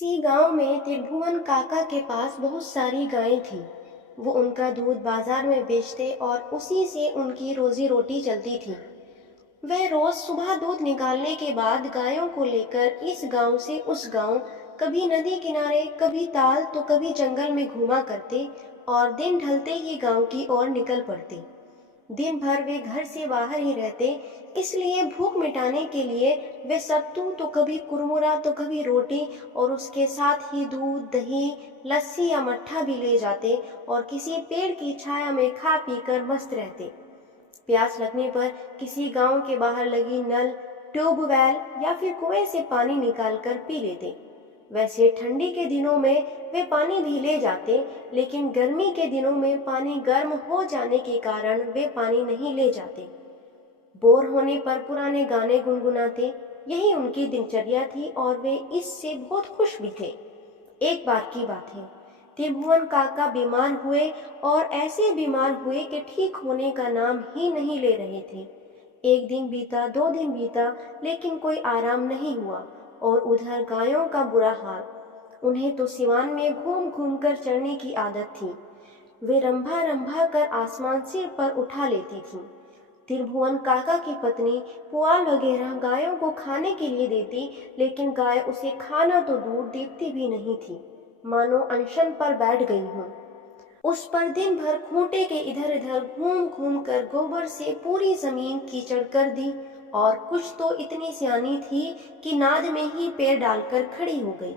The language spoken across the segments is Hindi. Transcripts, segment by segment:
किसी गांव में त्रिभुवन काका के पास बहुत सारी गायें थीं। वो उनका दूध बाजार में बेचते और उसी से उनकी रोजी रोटी चलती थी। वह रोज सुबह दूध निकालने के बाद गायों को लेकर इस गांव से उस गांव, कभी नदी किनारे, कभी ताल तो कभी जंगल में घूमा करते और दिन ढलते ही गांव की ओर निकल पड़ते। दिन भर वे घर से बाहर ही रहते, इसलिए भूख मिटाने के लिए वे सत्तू तो कभी कुरमुरा तो कभी रोटी और उसके साथ ही दूध, दही, लस्सी या मट्ठा भी ले जाते और किसी पेड़ की छाया में खा पी कर मस्त रहते। प्यास लगने पर किसी गांव के बाहर लगी नल, ट्यूबवेल या फिर कुएं से पानी निकालकर पी लेते। वैसे ठंडी के दिनों में वे पानी भी ले जाते, लेकिन गर्मी के दिनों में पानी गर्म हो जाने के कारण वे पानी नहीं ले जाते। बोर होने पर पुराने गाने गुनगुनाते, यही उनकी दिनचर्या थी और वे इससे बहुत खुश भी थे। एक बार की बात है, त्रिभुवन काका बीमार हुए और ऐसे बीमार हुए कि ठीक होने का नाम ही नहीं ले रहे थे। एक दिन बीता, 2 दिन बीता, लेकिन कोई आराम नहीं हुआ। और उधर गायों का बुरा हाल। उन्हें तो सिवान में घूम घूम कर चरने की आदत थी। वे रंभा रंभा कर आसमान सिर पर उठा लेती थीं। त्रिभुवन काका की पत्नी पुआल वगैरह गायों को खाने के लिए देती, लेकिन गाय उसे खाना तो दूर देखती भी नहीं थी, मानो अनशन पर बैठ गई हों। उस पर दिन भर खूंटे के इधर उधर घूम घूम कर गोबर से पूरी जमीन कीचड़ कर दी। और कुछ तो इतनी सियानी थी कि नाद में ही पैर डालकर खड़ी हो गई।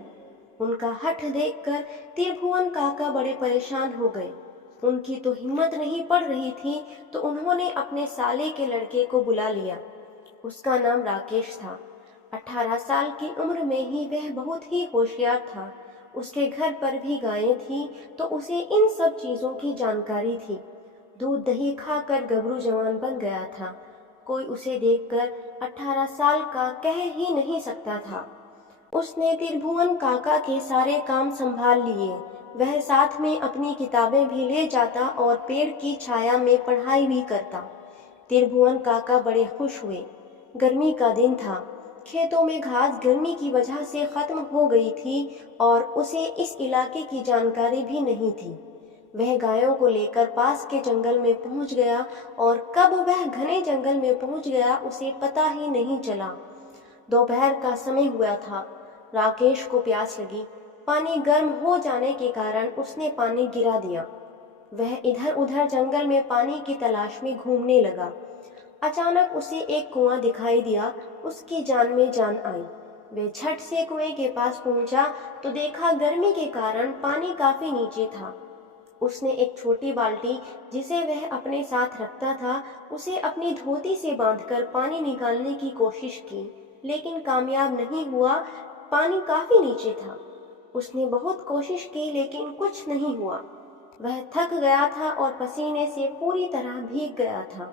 उनका हठ देखकर त्रिभुवन काका बड़े परेशान हो गए। उनकी तो हिम्मत नहीं पड़ रही थी, तो उन्होंने अपने साले के लड़के को बुला लिया। उसका नाम राकेश था। 18 साल की उम्र में ही वह बहुत ही होशियार था। उसके घर पर भी गायें थीं, तो उसे इन सब चीजों की जानकारी थी। दूध दही खाकर गबरू जवान बन गया था। कोई उसे देखकर 18 साल का कह ही नहीं सकता था। उसने त्रिभुवन काका के सारे काम संभाल लिए। वह साथ में अपनी किताबें भी ले जाता और पेड़ की छाया में पढ़ाई भी करता। त्रिभुवन काका बड़े खुश हुए। गर्मी का दिन था। खेतों में घास गर्मी की वजह से खत्म हो गई थी और उसे इस इलाके की जानकारी भी नहीं थी। वह गायों को लेकर पास के जंगल में पहुंच गया और कब वह घने जंगल में पहुंच गया उसे पता ही नहीं चला। दोपहर का समय हुआ था। राकेश को प्यास लगी। पानी गर्म हो जाने के कारण उसने पानी गिरा दिया। वह इधर उधर जंगल में पानी की तलाश में घूमने लगा। अचानक उसे एक कुआं दिखाई दिया। उसकी जान में जान आई। वह झट से कुएं के पास पहुंचा तो देखा गर्मी के कारण पानी काफी नीचे था। उसने एक छोटी बाल्टी, जिसे वह अपने साथ रखता था, उसे अपनी धोती से बांधकर पानी निकालने की कोशिश की, लेकिन कामयाब नहीं हुआ। पानी काफी नीचे था। उसने बहुत कोशिश की, लेकिन कुछ नहीं हुआ। वह थक गया था और पसीने से पूरी तरह भीग गया था।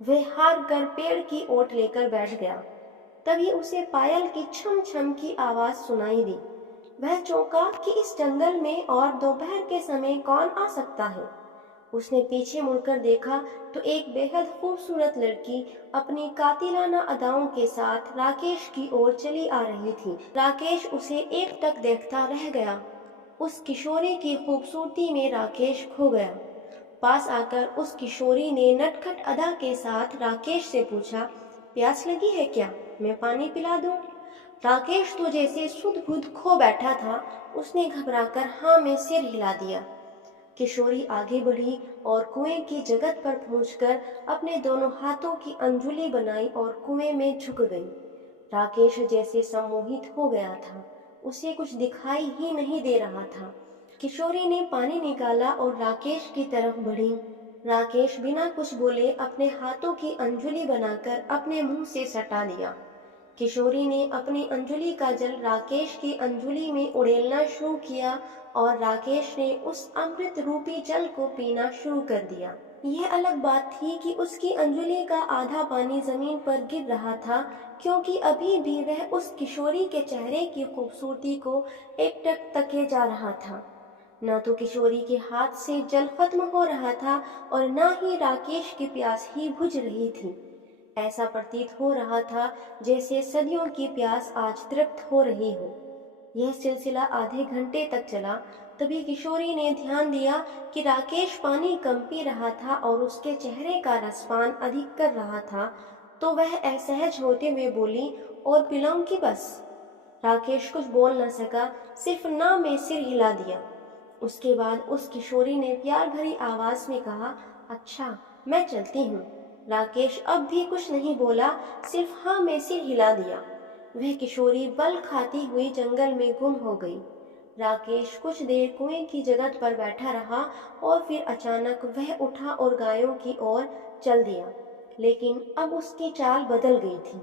वह हार कर पेड़ की ओट लेकर बैठ गया। तभी उसे पायल की छम छम की आवाज सुनाई दी। वह चौंका कि इस जंगल में और दोपहर के समय कौन आ सकता है। उसने पीछे मुड़कर देखा तो एक बेहद खूबसूरत लड़की अपनी कातिलाना अदाओं के साथ राकेश की ओर चली आ रही थी। राकेश उसे एकटक देखता रह गया। उस किशोरी की खूबसूरती में राकेश खो गया। पास आकर उस किशोरी ने नटखट अदा के साथ राकेश से पूछा, प्यास लगी है क्या? मैं पानी पिला दूं? राकेश तो जैसे सुध बुध खो बैठा था। उसने घबराकर हाँ में सिर हिला दिया। किशोरी आगे बढ़ी और कुएं की जगत पर पहुंचकर अपने दोनों हाथों की अंजुली बनाई और कुएं में झुक गई। राकेश जैसे सम्मोहित हो गया था। उसे कुछ दिखाई ही नहीं दे रहा था। किशोरी ने पानी निकाला और राकेश की तरफ बढ़ी। राकेश बिना कुछ बोले अपने हाथों की अंजुली बनाकर अपने मुंह से सटा दिया। किशोरी ने अपनी अंजुली का जल राकेश की अंजुली में उड़ेलना शुरू किया और राकेश ने उस अमृत रूपी जल को पीना शुरू कर दिया। यह अलग बात थी कि उसकी अंजुली का आधा पानी जमीन पर गिर रहा था, क्योंकि अभी भी वह उस किशोरी के चेहरे की खूबसूरती को एकटक तके जा रहा था। न तो किशोरी के हाथ से जल खत्म हो रहा था और न ही राकेश की प्यास ही बुझ रही थी। ऐसा प्रतीत हो रहा था जैसे सदियों की प्यास आज तृप्त हो रही हो। यह सिलसिला आधे घंटे तक चला। तभी किशोरी ने ध्यान दिया कि राकेश पानी कम पी रहा था और उसके चेहरे का रसपान अधिक कर रहा था। तो वह असहज होते हुए बोली, और पिलाऊं बस। राकेश कुछ बोल न सका, सिर्फ ना में सिर हिला दिया। उसके बाद उस किशोरी ने प्यार भरी आवाज में कहा, अच्छा मैं चलती हूँ। राकेश अब भी कुछ नहीं बोला, सिर्फ हाँ में सिर हिला दिया। वह किशोरी बल खाती हुई जंगल में गुम हो गई। राकेश कुछ देर कुएं की जगह पर बैठा रहा और फिर अचानक वह उठा और गायों की ओर चल दिया। लेकिन अब उसकी चाल बदल गई थी।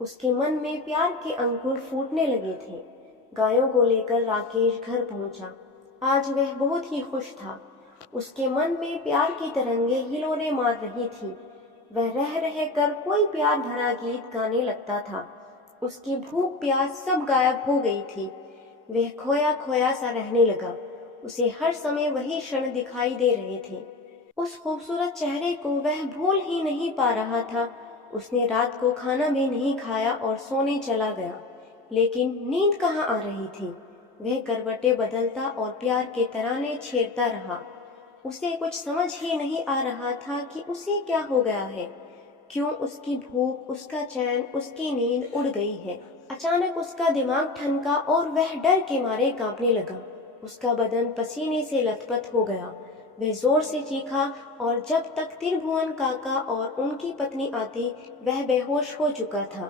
उसके मन में प्यार के अंकुर फूटने लगे थे। गायों को लेकर राकेश घर पहुंचा। आज वह बहुत ही खुश था। उसके मन में प्यार की तरंगे हिलोरे मार रही थी। वह रह रह कर कोई प्यार भरा गीत गाने लगता था। उसकी भूख प्यास सब गायब हो गई थी। वह खोया खोया सा रहने लगा। उसे हर समय वही क्षण दिखाई दे रहे थे। उस खूबसूरत चेहरे को वह भूल ही नहीं पा रहा था। उसने रात को खाना भी नहीं खाया और सोने चला गया। लेकिन नींद कहाँ आ रही थी। वह करवटें बदलता और प्यार के तराने छेड़ता रहा। उसे कुछ समझ ही नहीं आ रहा था कि उसे क्या हो गया है। क्यों उसकी भूख, उसका चैन, उसकी नींद उड़ गई है। अचानक उसका दिमाग ठनका और वह डर के मारे कांपने लगा। उसका बदन पसीने से लथपथ हो गया। वह जोर से चीखा और जब तक त्रिभुवन काका और उनकी पत्नी आती वह बेहोश हो चुका था।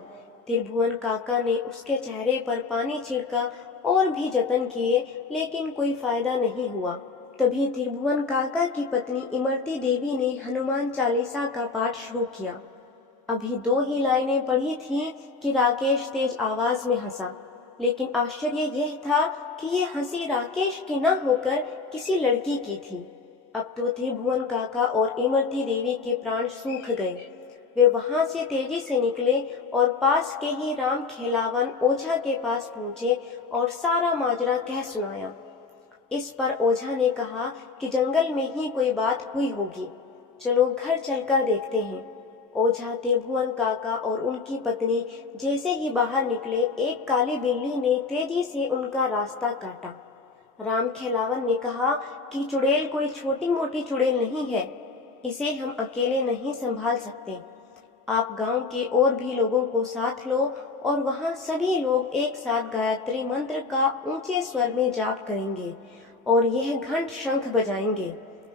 त्रिभुवन काका ने उसके चेहरे पर पानी छिड़का और भी जतन किए, लेकिन कोई फायदा नहीं हुआ। तभी त्रिभुवन काका की पत्नी इमरती देवी ने हनुमान चालीसा का पाठ शुरू किया। अभी 2 ही लाइनें पढ़ी थीं कि राकेश तेज आवाज में हंसा। लेकिन आश्चर्य यह था कि ये हंसी राकेश की न होकर किसी लड़की की थी। अब तो त्रिभुवन काका और इमरती देवी के प्राण सूख गए। वे वहां से तेजी से निकले और पास के ही राम खेलावन ओझा के पास पहुंचे और सारा माजरा कह सुनाया। इस पर ओझा ने कहा कि जंगल में ही कोई बात हुई होगी, चलो घर चलकर देखते हैं। ओझा, त्रिभुवन काका और उनकी पत्नी जैसे ही बाहर निकले, एक काली बिल्ली ने तेजी से उनका रास्ता काटा। राम खेलावन ने कहा कि चुड़ैल कोई छोटी मोटी चुड़ैल नहीं है, इसे हम अकेले नहीं संभाल सकते। आप गांव के और भी लोगों को साथ लो और वहां सभी लोग एक साथ गायत्री मंत्र का ऊंचे स्वर में जाप करेंगे और यह घंट शंख बजाएंगे।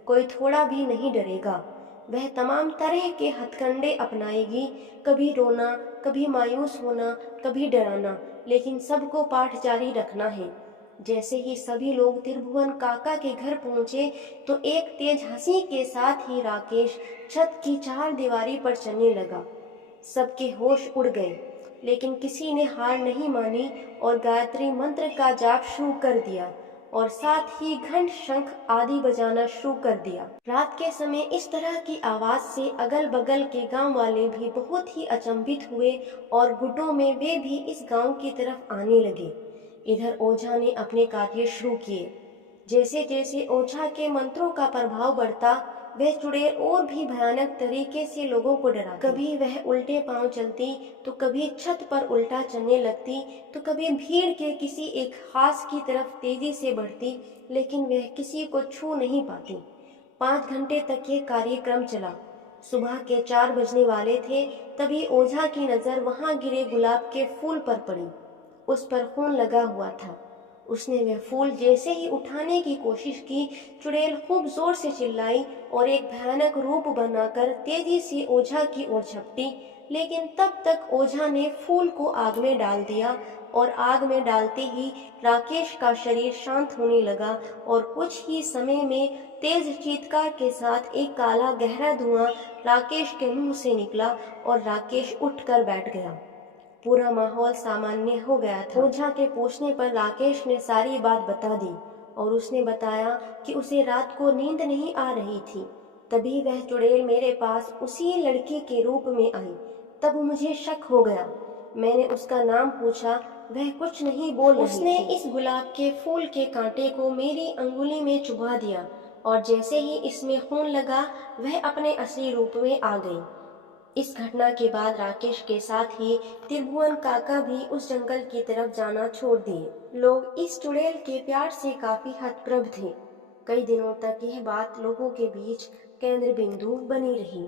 कोई थोड़ा भी नहीं डरेगा। वह तमाम तरह के हथकंडे अपनाएगी, कभी रोना, कभी मायूस होना, कभी डराना, लेकिन सबको पाठ जारी रखना है। जैसे ही सभी लोग त्रिभुवन काका के घर पहुंचे तो एक तेज हंसी के साथ ही राकेश छत की 4 दीवारी पर चलने लगा। सबके होश उड़ गए, लेकिन किसी ने हार नहीं मानी और गायत्री मंत्र का जाप शुरू कर दिया और साथ ही घंट शंख आदि बजाना शुरू कर दिया। रात के समय इस तरह की आवाज से अगल बगल के गांव वाले भी बहुत ही अचंभित हुए और गुड्डों में वे भी इस गांव की तरफ आने लगे। इधर ओझा ने अपने कार्य शुरू किए। जैसे जैसे ओझा के मंत्रों का प्रभाव बढ़ता, वह चुड़ैल और भी भयानक तरीके से लोगों को डराती। कभी वह उल्टे पांव चलती, तो कभी छत पर उल्टा चलने लगती, तो कभी भीड़ के किसी एक खास की तरफ तेजी से बढ़ती, लेकिन वह किसी को छू नहीं पाती। 5 घंटे तक ये कार्यक्रम चला। सुबह के 4 बजने वाले थे, तभी ओझा की नजर वहां गिरे गुलाब के फूल पर पड़ी। उस पर खून लगा हुआ था। उसने वह फूल जैसे ही उठाने की कोशिश की, चुड़ैल खूब जोर से चिल्लाई और एक भयानक रूप बनाकर तेजी से ओझा की ओर झपटी। लेकिन तब तक ओझा ने फूल को आग में डाल दिया और आग में डालते ही राकेश का शरीर शांत होने लगा और कुछ ही समय में तेज चीत्कार के साथ एक काला गहरा धुआं राकेश के मुंह से निकला और राकेश उठकर बैठ गया। पूरा माहौल सामान्य हो गया था। ओझा के पूछने पर राकेश ने सारी बात बता दी और उसने बताया कि उसे रात को नींद नहीं आ रही थी। तभी वह चुड़ैल मेरे पास उसी लड़की के रूप में आई। तब मुझे शक हो गया। मैंने उसका नाम पूछा, वह कुछ नहीं बोल रही थी। उसने इस गुलाब के फूल के कांटे को मेरी अंगुली में चुभा दिया और जैसे ही इसमें खून लगा, वह अपने असली रूप में आ गई। इस घटना के बाद राकेश के साथ ही त्रिभुवन काका भी उस जंगल की तरफ जाना छोड़ दिए। लोग इस चुड़ैल के प्यार से काफी हतप्रभ थे। कई दिनों तक यह बात लोगों के बीच केंद्र बिंदु बनी रही।